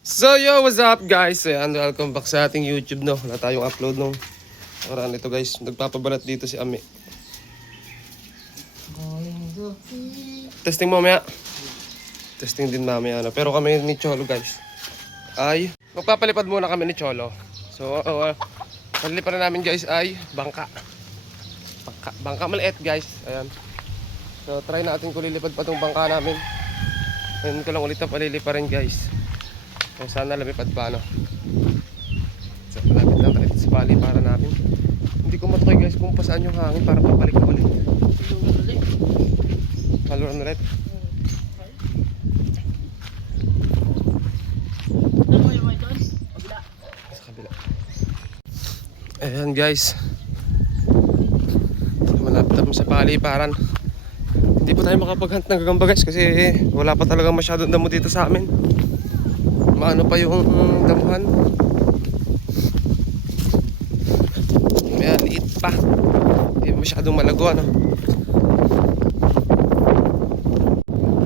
So yo, what's up guys? Ayan, welcome back sa ating YouTube no. Wala tayong upload nung nakaraan ito guys. Nagpapabalat dito si Ami. Testing mo mamaya. Testing din namin ano. Pero kami ni Cholo guys ay magpapalipad muna kami ni Cholo. So paliliparan namin guys ay bangka. Bangka maliit guys. Ayan. So try natin kung lilipad pa tong bangka namin. Ngayon ko lang ulit na paliliparin guys. Kung sana lumipad pa no. So malapit lang tayo sa bali para namin. Hindi ko matukoy guys kung pasaan yung hangin para pabalik na ulit. Haluran ulit. Sa kabila. Ayan guys. Malapit na sa paliparan. Hindi pa tayo makapaghunt ng gagamba guys kasi wala pa talaga masyadong damo dito sa amin. Maano pa yung damuhan. May liit pa. Hindi masyadong malago ano.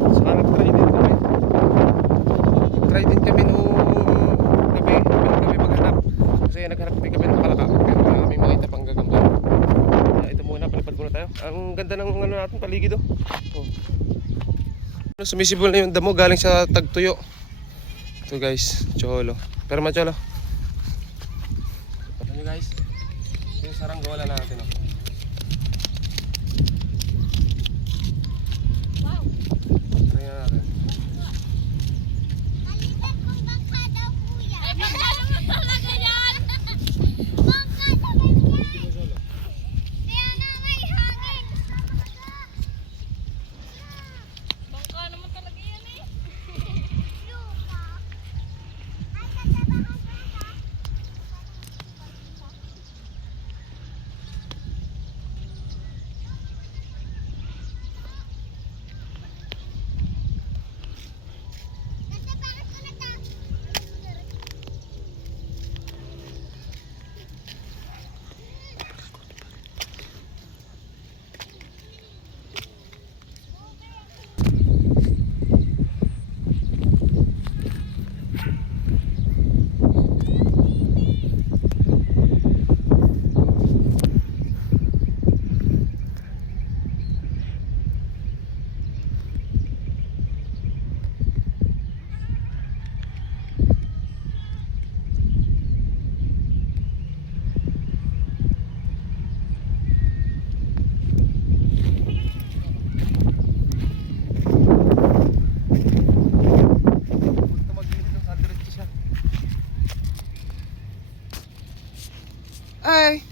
So nag-try din kami. Try din kami nung gabi. Kami maghanap. Kasi naghanap din kami ng palaka. Pero wala kami makita pang gagamba. Ito muna, palipad muna tayo. Ang ganda ng ano natin, paligid oh. Sumisibol na yung damo galing sa tagtuyo. Ito guys, Cholo. Pero Cholo. Ito nyo guys. Ito yung saranggola natin oh. Wow. Try na natin. Maliban kong bangka daw kuya. Ay, bangka naman talaga yan. Bangka naman yan. Kaya na may hangin. Bangka naman talaga yan eh. Lupa. Ay, katabakan ka. Katabakan ko na ta. Gusto mag-init ng sandwich siya. Ay!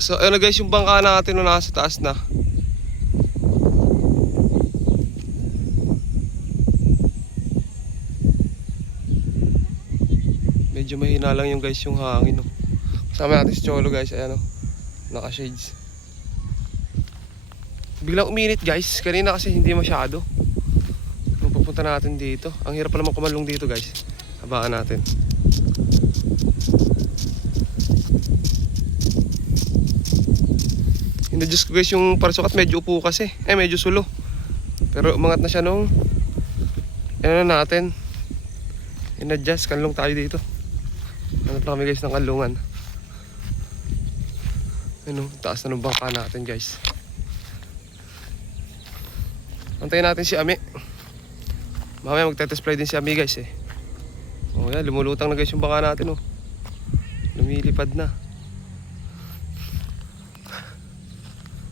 So ayun na guys yung bangka natin na nasa taas na. Medyo mahina lang yung guys yung hangin no. Kasama natin si Cholo guys, ayan oh. Naka shades. Biglang uminit guys, kanina kasi hindi masyado. Nung pupunta natin dito, ang hirap pa naman kumalong dito guys. Habaan natin. Inadjust ko guys yung parasukat, medyo upo kasi. Medyo sulo. Pero umangat na siya nung ano natin. Inadjust, kanlong tayo dito. Hanap na kami guys ng kanlungan. Ano, taas na ng bangka natin guys. Antayin natin si Ami. Mamaya magte-test fly din si Ami guys eh. Oh yan, lumulutang na guys yung bangka natin oh. Lumilipad na.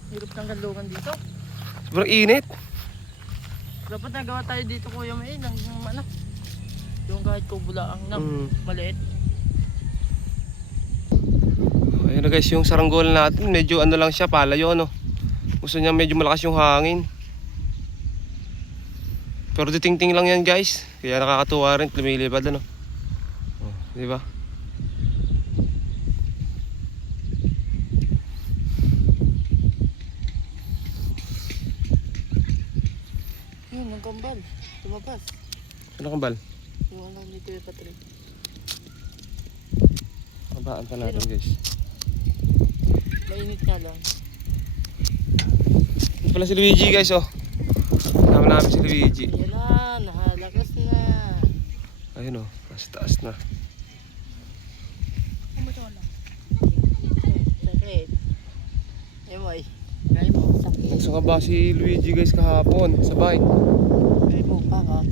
Hirap ng kanlungan dito. Sobrang init. Dapat nagawa tayo dito kuya May ng ano. Yung kahit kubulaang na maliit. Ayun na guys yung saranggola natin. Medyo ano lang siya, palayo no. Gusto niya medyo malakas yung hangin. Pero titing-ting lang yan guys. Kaya nakakatuwa rin, lumilipad ano. Oh, di ba? Yun, ang kambal. Tumabas. Ano kambal? Yung ano ni Kuya Patrick. Kabaan pa natin guys. Mainit nga lang. Ito pala si Luigi guys oh. Kasama namin si Luigi. Ayan na, nahalakas na. Ayun oh, taas na. Sakit. Ayun mo ay. Gaya mo, sakit. Nagsungaba si Luigi guys kahapon, sabay. Gaya mo, paka.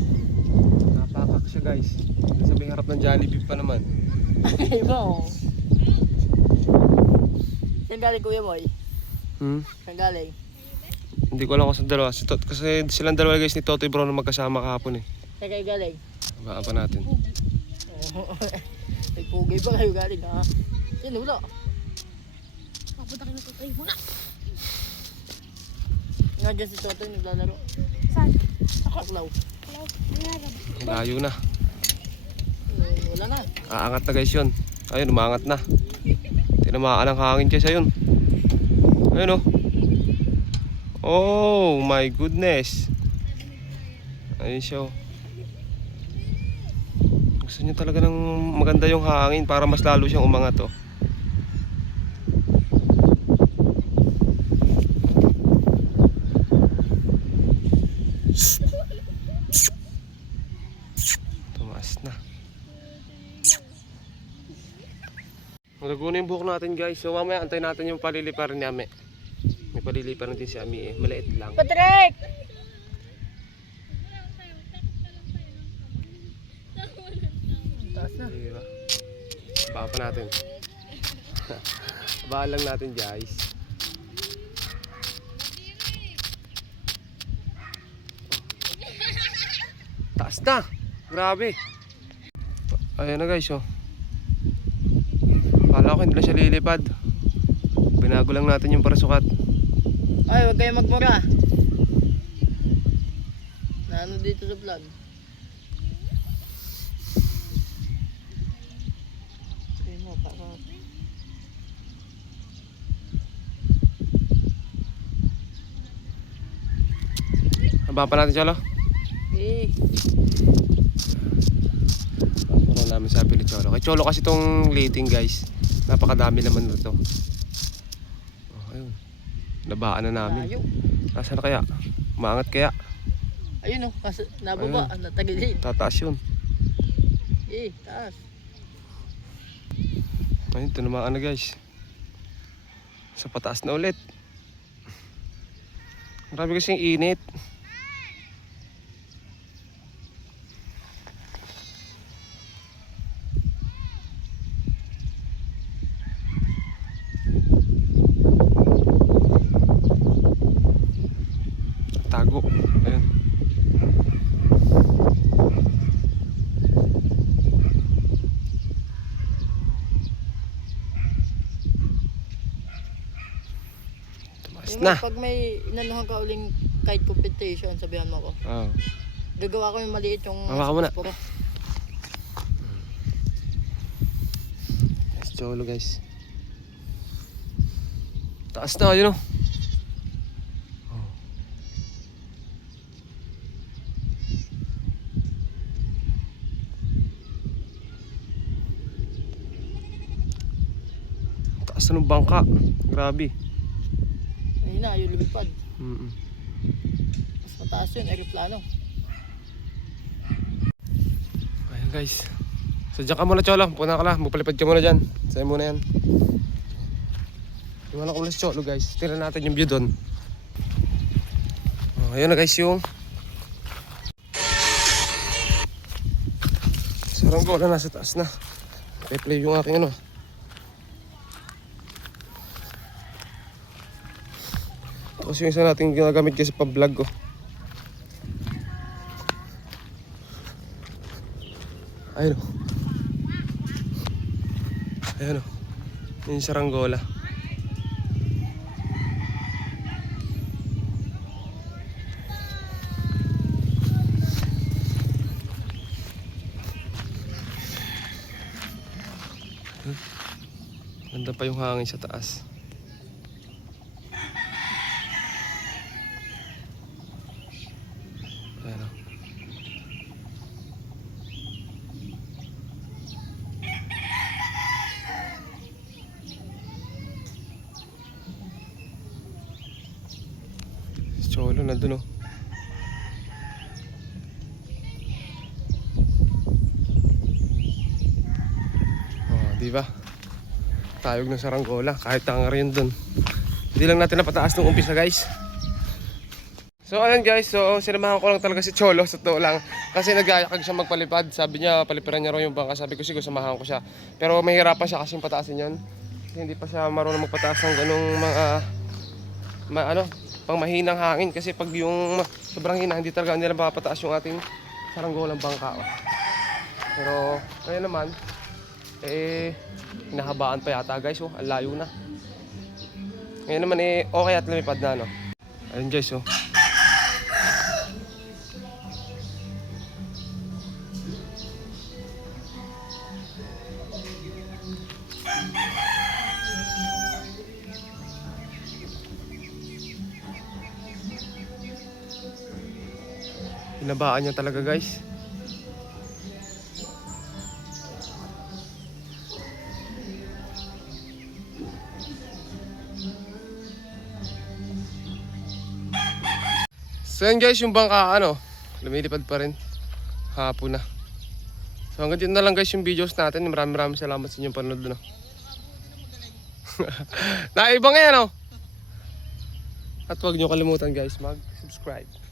Napakak siya guys. Sa may harap ng Jollibee pa naman. Gaya mo. Saan galing Kuya Moy? Saan galing? Hindi ko alam kung saan dalawa. Kasi silang dalawa guys ni Totoy Brown na magkasama kahapon eh. Saan kayo galing? Baka pa natin. May pugay pa kayo galing ha? Sino wala? Papunta kayo na tutay muna. Nga dyan si Totoy naglalaro. Saan? Aklaw. Hello? Nangyari. Layo na. Wala na. Aangat na guys yun. Ayun, umangat na. Tinamaan ang hangin siya yun. Ayun oh. Oh my goodness. Ayun siya oh. Gusto niya talaga ng maganda yung hangin para mas lalo siyang umangat oh. Tumaas na. Malago na yung buhok natin guys. So mamaya antayin natin yung paliliparan ni Ame. May paliliparan din si Ami eh. Maliit lang. Patrick! Taas na. Diba? Baka pa natin. Baka lang natin guys. Taas na! Grabe! Ayan na guys oh. Akala ko hindi na siya lilipad. Binago lang natin yung parasukat. Ay, huwag kayo magmura. Na ano dito sa vlog? Ayun mo, para. Haba pa natin siya lo. Eh, Ano namin sabi ni Cholo. Kay Cholo kasi itong lating guys. Napakadami naman na to. Oh, ayun. Nabaan na namin. layo. Nasaan na kaya? Maangat kaya? Ayun o, nababa, natagilid. Tataas yun. Eh, taas. Ayun, tinamaan na guys. Sa pataas na ulit. Marami kasing init. Tago. Ayun. Tumaas Yung na. pag may inanuhan ka uling kite competition, sabihan mo ko. Oh. Gagawa ko yung maliit yung Hawakan mo na. puro. Yes, Cholo guys. Taas na, yun oh. Taas na ng bangka. Grabe. Ayun na, yung lumipad. Mm-mm. Mas mataas yun, aeroplano. Ayan guys. So dyan ka muna Cholo. Puna ka lang. Mupalipad ka muna dyan. Sa'yo muna yan. Iwan ko muna si Cholo guys. Tingnan natin yung view doon. Oh, ayun na guys yung saranggola nasa taas na. Play yung aking ano. Tapos yung isa natin ginagamit kasi pa-vlog ko. Ayun o. Ayun o. Yung saranggola. Ganda pa yung hangin sa taas. Ayan o. nandun oh. Oh, di ba? Tayog ng saranggola, kahit tanga rin dun. Hindi lang natin napataas nung umpisa guys. So ayan guys, so sinamahan ko lang talaga si Cholo sa totoo lang. Kasi nag-aayakag siya magpalipad. Sabi niya palipiran niya raw yung bangka. Sabi ko sige samahan ko siya. Pero mahirapan siya kasing pataasin yun. Kasi hindi pa siya marunong magpataas ng ganung mga pang mahinang hangin. Kasi pag yung sobrang hina, hindi talaga nila mapapataas yung ating saranggolang bangka. Oh. Pero ngayon naman, hinahabaan pa yata guys. Oh, ang layo na. Ngayon naman okay at lumipad na no. Ayun guys oh. Hinabaan niya talaga guys. So yan guys, yung bangka lumilipad pa rin. Hapon na. So hanggang dito na lang guys yung videos natin. Maraming salamat sa inyong panonood no. Naibang yan oh. At huwag nyo kalimutan guys mag-subscribe.